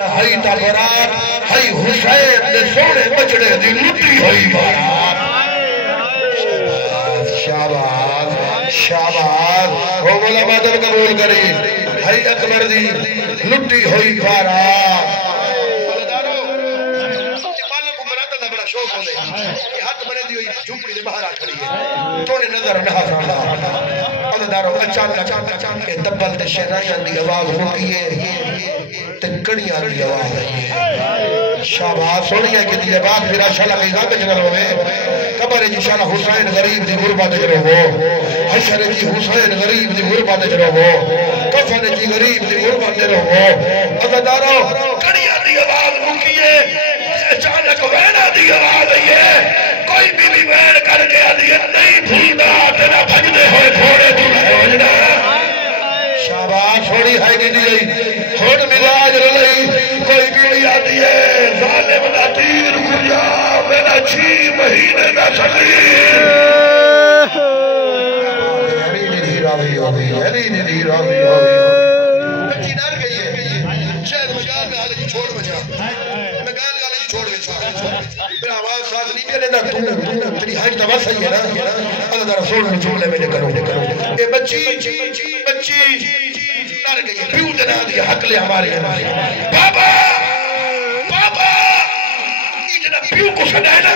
high تا برات high حسین دے سونے بچڑے دی لٹی ہوئی بارات شاباز شاباز وہ مولا بادل قبول کری ہائی اکبر دی لٹی ہوئی بارات شوق ہونے یہ ہاتھ بنے دی ہوئی جھوپڑی دے باہر کھڑی ہے توڑے نظر نہ فرما عددارو اچانک کے دبل تے شہنائیاں دی آواز ہوتی ہے تے کڑیاں دی آواز ہے شاباز سونی ہے کہ دی آواز میرا شالہ کی ذات جنر ہوئے قبر جی شالہ حسین غریب دی غربت جنر ہو حشر جی حسین غریب دی غربت جنر ہو کفن جی غریب دی غربت جنر ہو عددارو کڑیاں دی آواز ہوتی ہے اچانک وینا دی آواز ہے کوئی بھی وین کر کے آدھی نہیں بھولنا تیرا بھجنے ہوئے تھوڑے بھولے ہوجنا شاباش ہوڑی ہے کہ دی ہون ملاج رلئی کوئی بھی آدھی ہے ظالم دا تیر گریا میرا 6 مہینے دا سکیر یعنی دی راوی ہوئی بچی ڈر گئی ہے شاید مجال میں حالے جی چھوڑ بچا چھوڑ گئے میرا آواز ساتھ نہیں میرے نا تیری حج تو بس صحیح ہے نا اللہ دا رسول نے جملے میں کرو اے بچی ڈر گئی ہے پیو دنا دیا حق لے ہمارے بابا بابا یہ پیو کو سنانا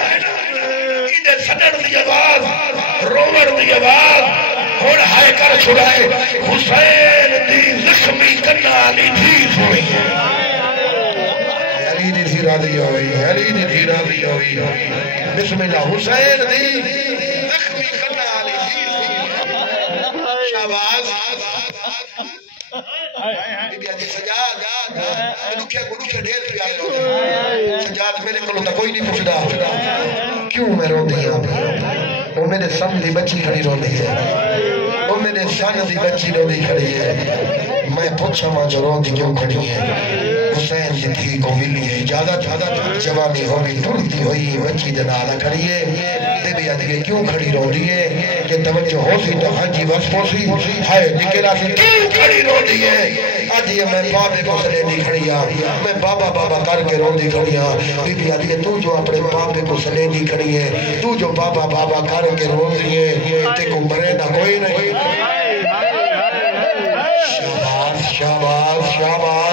یہ سنن دی آواز روور دی آواز اور ہائے کر چھڑائے حسین دی زخمی کرنا لی تھی سوئی راضی ہوئی علی دی راضی ہوئی بسم اللہ حسین دی زخمی کرنا علی دی شاباز بی بی آدھی سجاد لکھے ڈھیر پیار ہوتے سجاد میرے کلوں تا کوئی نہیں پوچھدا کیوں میں رو دی ہوں وہ میرے سن دی بچی کھڑی رو دی ہے وہ میرے سن دی بچی رو دی کھڑی ہے میں پوچھا ماں جو رو دی کیوں کھڑی ہے حسین دی تھی کو ملی ہے اجازت جوانی ہوئی ٹھڑتی ہوئی بچی دنالا کھڑی ہے بے بی آدھگے کیوں کھڑی رو دی ہے کہ توجہ ہو سی تو ہنجی بس پوسی ہائے نکلا سی کیوں کھڑی رو دی ہے آج یہ میں بابے کو سلے دی کھڑی ہے میں بابا بابا کر کے رو دی کھڑی ہے بے بی آدھگے تو جو اپنے بابے کو سلے دی کھڑی ہے تو جو بابا بابا کر کے رو دی ہے تے کو مرے نہ کوئی نہیں شاباز شاباز شاباز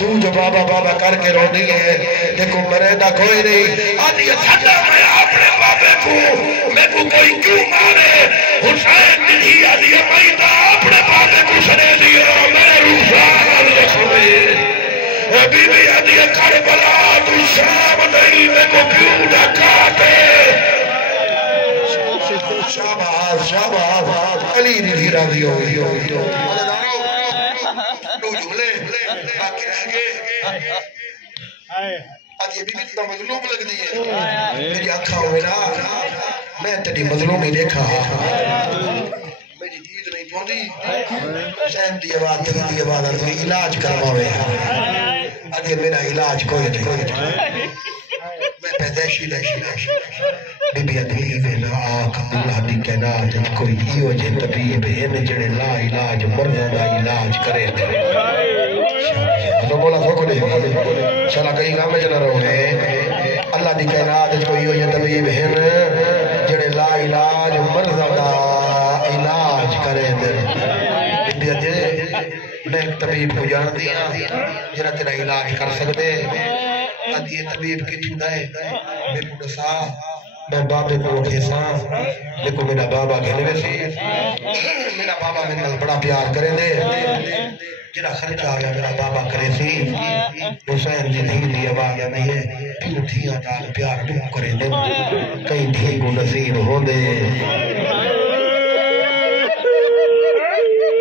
تو جو بابا بابا کر کے رونی ہے دیکھو مرے نہ کوئی نہیں آج یہ سٹا میں اپنے بابے کو میں کو کوئی کیوں مارے حسین نہیں آج یہ مہینہ اپنے بابے کو سنے دیا میرے روحان رسولی بی بی آج یہ کربلا تو شام نہیں میں کو کیوں نہ کاٹے شاباز شاباز علی دی راضی ہوئی آج یہ بھی اتنا مظلوم لگ دی ہے میری آنکھا ہوئے نا میں تیری مظلومی دیکھا میری دید نہیں پوندی شہم دی آواز تیری دی آواز آدھوی علاج کرواوے آج یہ میرا علاج کوئی نہیں میں پیدائشی بی بی ادھوی بنا آنکھ اللہ دی کہنا جب کوئی ہیو جے طبیب ان جڑے لا علاج مرنا دا علاج کرے دے تو بولا سوکو نہیں چلا کئی گاہ میں جنہ رہے اللہ دی کائنات کوئی ہو یہ طبیب ہیں جڑے لا علاج مرضا دا علاج کرے دے بی اجے میں ایک طبیب کو جان دیا جنہ تیرا علاج کر سکتے آج یہ طبیب کی چھوڑا ہے میں کو نسا میں بابے کو کھیسا لیکن میرا بابا گھلوے سی میرا بابا میں نل بڑا پیار کرے دے جنہ خرچہ آیا میرا بابا کرے سی حسین جی دھی دی آواز نہیں ہے پھر دھیاں نال پیار ڈوب کرے دے کئی دھی کو نصیب ہو دے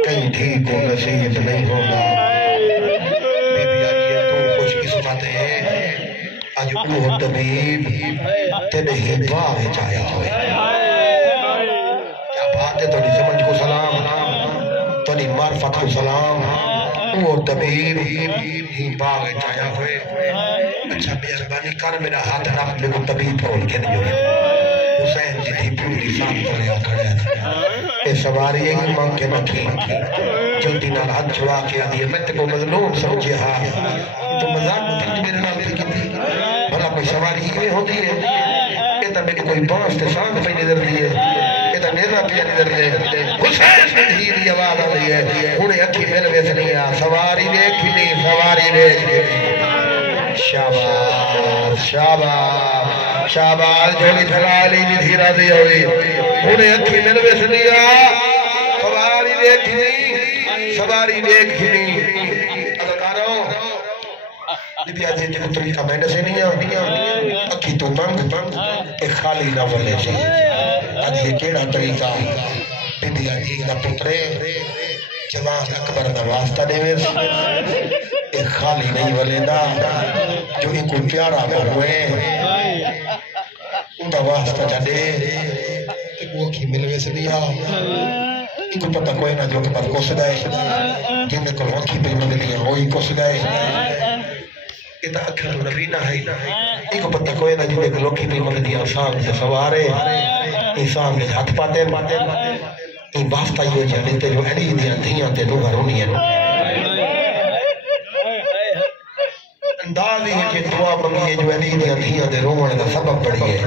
کئی دھی کو نصیب نہیں ہوگا بی بی آئیے تو خوش قسمت ہے آج وہ طبیب تیرے ہی باغ چایا ہوئے کیا بات ہے توڑی سمجھ کو سلام توڑی معرفت کو سلام وہ طبیب ہی باغ چایا ہوئے اچھا بیربانی کر میرا ہاتھ رکھ میں کو طبیب پھول کے نہیں ہوئے حسین جی تھی پوری سام کرے کھڑے اے سواری ایک مانگ کے نکھی جلدی نال ہاتھ چھوڑا کے آدھی ہے میں تے کو مظلوم سمجھے ہاں تو مذاق سواری ہی میں ہوتی ہے یہ تو میری کوئی بانس تے سانگ پہ نظر دیئے یہ تو نیرہ پہ نظر دے حسین میں دھیری آواز آ رہی ہے انہیں اکھی میل ویسنیا سواری دیکھی نہیں سواری دیکھی شاباش شاباش شاباش جھولی پھیلالی بھی دھیرہ دی ہوئی انہیں اکھی میل ویسنیا سواری دیکھی نہیں سواری دیکھی نہیں بی آدھی جب طریقہ میں نے سے نہیں آدھیا اکی تو منگ ایک خالی نہ ولے سے آدھی یہ کیڑا طریقہ بی آدھی نہ پترے جوان اکبر نہ واسطہ دے ویس ایک خالی نہیں ولے دا جو ان کو پیارا کو ہوئے ان کا واسطہ جانے ایک وہ کی ملوے سے نہیں آ ان کو پتہ کوئی نہ جو کہ پر کس گئے جن میں کل وقی پر مدلی ہیں وہی کس گئے یہ تو اکھر نبی نہ ہے ایک پتہ کوئی نہ جنہیں کہ لوکی بھی مگدی آسان سے سوارے انسان میں ہاتھ پاتے این بافتہ یہ جانتے جو علی دیاں دھیاں تے نوہر ہونی ہیں اندازی ہے کہ دعا منگی جو علی دیاں دھیاں تے رومنے کا سبب پڑی ہے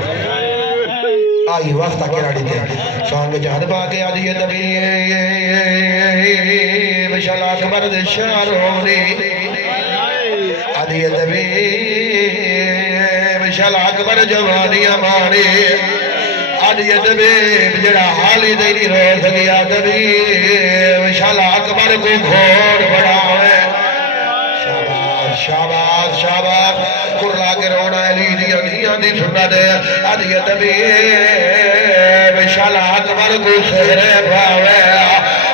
آئی واسطہ کرا دیتے سانگ جہد باقی آدھی نبی بشال اکبر دے شارونی آدھی نبی بشال اکبر جوانی ہماری آدھی نبی جڑا حالی دینی رو سکی نبی بشال اکبر کو گھوڑ بڑا ہوئے شاباش شاباش شاباش کرلا کے رونا علی دیا دیا دی سننا دے آدھی نبی بشال اکبر کو سہرے بھاوے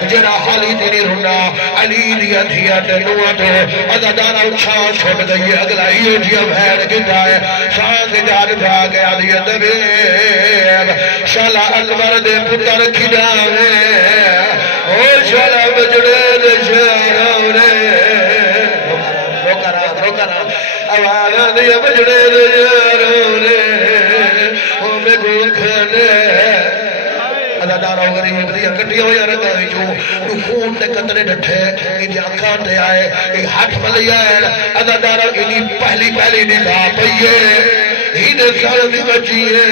جڑا حالی دینی رونا علی دیا دیا دنوا تو ادھانا چھان چھوڑ گئی اگلا ہیو جیا بھین گتا ہے شان سے جان بھاگ گیا دیا نبی شالا اکبر دے پتر کھڑاوے او شالا بجڑے دے شارونے روکنا آوانا دیا بجڑے دے شارونے او میں گول کھانے ادھانا غریب دیا کٹیا ہویا رکھائی جو خون تے قطرے ڈٹھے انہیں آنکھاں تے آئے ایک ہاتھ ملی آئے ادھانا انہیں پہلی نگاہ پئیے انہیں سال دی بچیے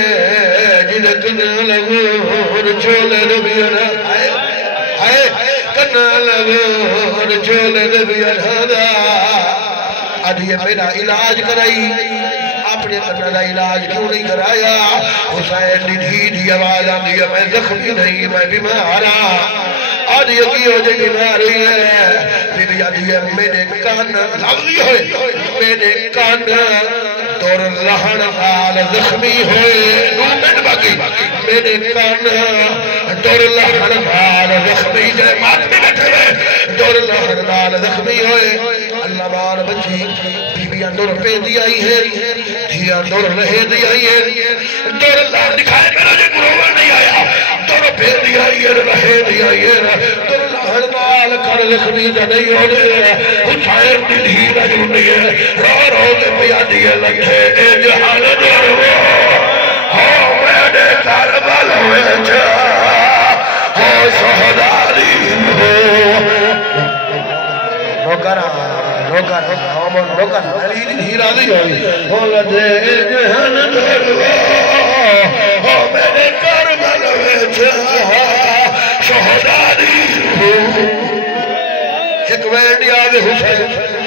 جنہیں کنا لگو چولے نبینا آئے کنا لگو چولے نبینا دا آدھی میرا علاج کرائی اپنے کرنا دا علاج کیوں نہیں کرایا حسین دی آواز آدھی میں زخمی نہیں میں بیمارا آدھی کی ہو جائے بیماری ہے بی بی آدھی میرے کان لفظی ہوئے میرے کان دور لہن حال زخمی ہوئے نومن باقی میرے کان دور لہن حال زخمی جائے مات میں بیٹھے ہوئے دور لہن حال زخمی ہوئے اللہ بار بچی بی بی اندر پہ دی آئی ہے دھی اندر رہے دی آئی ہے دور لہن دکھائے میرا جے گروہ نہیں آیا دور پہ دی آئی ہے رہے دی آئی ہے دور لہن حال کر زخمی جا نہیں ہو دے حسین دی دھی رجو نہیں ہے رو دے پیا دیئے لگے اے جہان دور ہو میرے کربل ہوئے جا ہو شہداری ہو روکنا علی دی راضی ہوئی بولا دے جہان دور ہو میرے کربل ہوئے جا شہداری ہو ایک وینڈی آگے حسین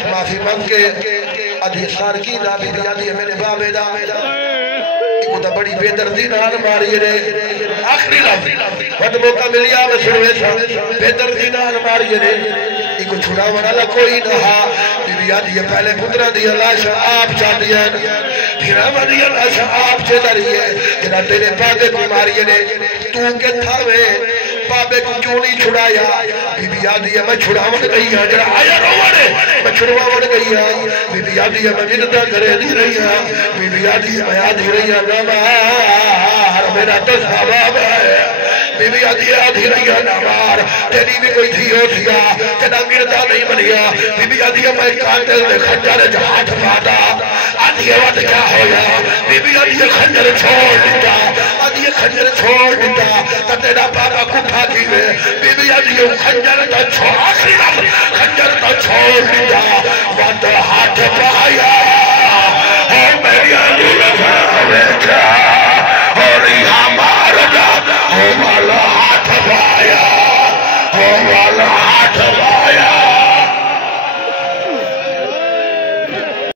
معافی مانگ کے آدھی سار کی نابی بھی آدھی ہے میرے بابے دا ایک دا بڑی بے دردی نال ماری رے آخری لفظ وقت موقع ملیا میں سنوے سا بے دردی نال ماری رے ایک چھوڑا والا کوئی نہا بی بی آدھی ہے پہلے پترہ دی اللہ شاہ آپ چاہتی ہے پھر آمدی اللہ شاہ آپ چاہتا رہی ہے جنہا تیرے بابے کو ماری رے تو کے تھا بابے کو کیوں نہیں چھڑایا بی بی آدھی ہے میں چھڑاون گئی ہاں جرا آیا روڑے میں چھڑاون گئی ہاں بی بی آدھی ہے میں مندہ کرے دی رہی ہاں بی بی آدھی ہے میں آدھی رہی ہاں نامار میرا تصحباب ہے بی بی آدھی رہی ہاں نامار تیری بھی کوئی تھی ہو تھیا تینا مردہ نہیں بنیا بی بی آدھی ہے میں کانٹل میں خنجر جہات پاتا آدھی ہے وقت کیا ہویا بی بی آدھی ہے خنجر چھوڑ دیتا آدھی ہے خنجر چھوڑ دیتا تا تیرا بابا کھا کی میں بی بی آدھی ہے خنجر تا چھوڑ آخری لفظ خنجر تا چھوڑ دیتا وقت ہاتھ پایا اور میری آدھی اٹھا اور یہاں مارنا وہ والا ہاتھ پایا وہ والا ہاتھ پایا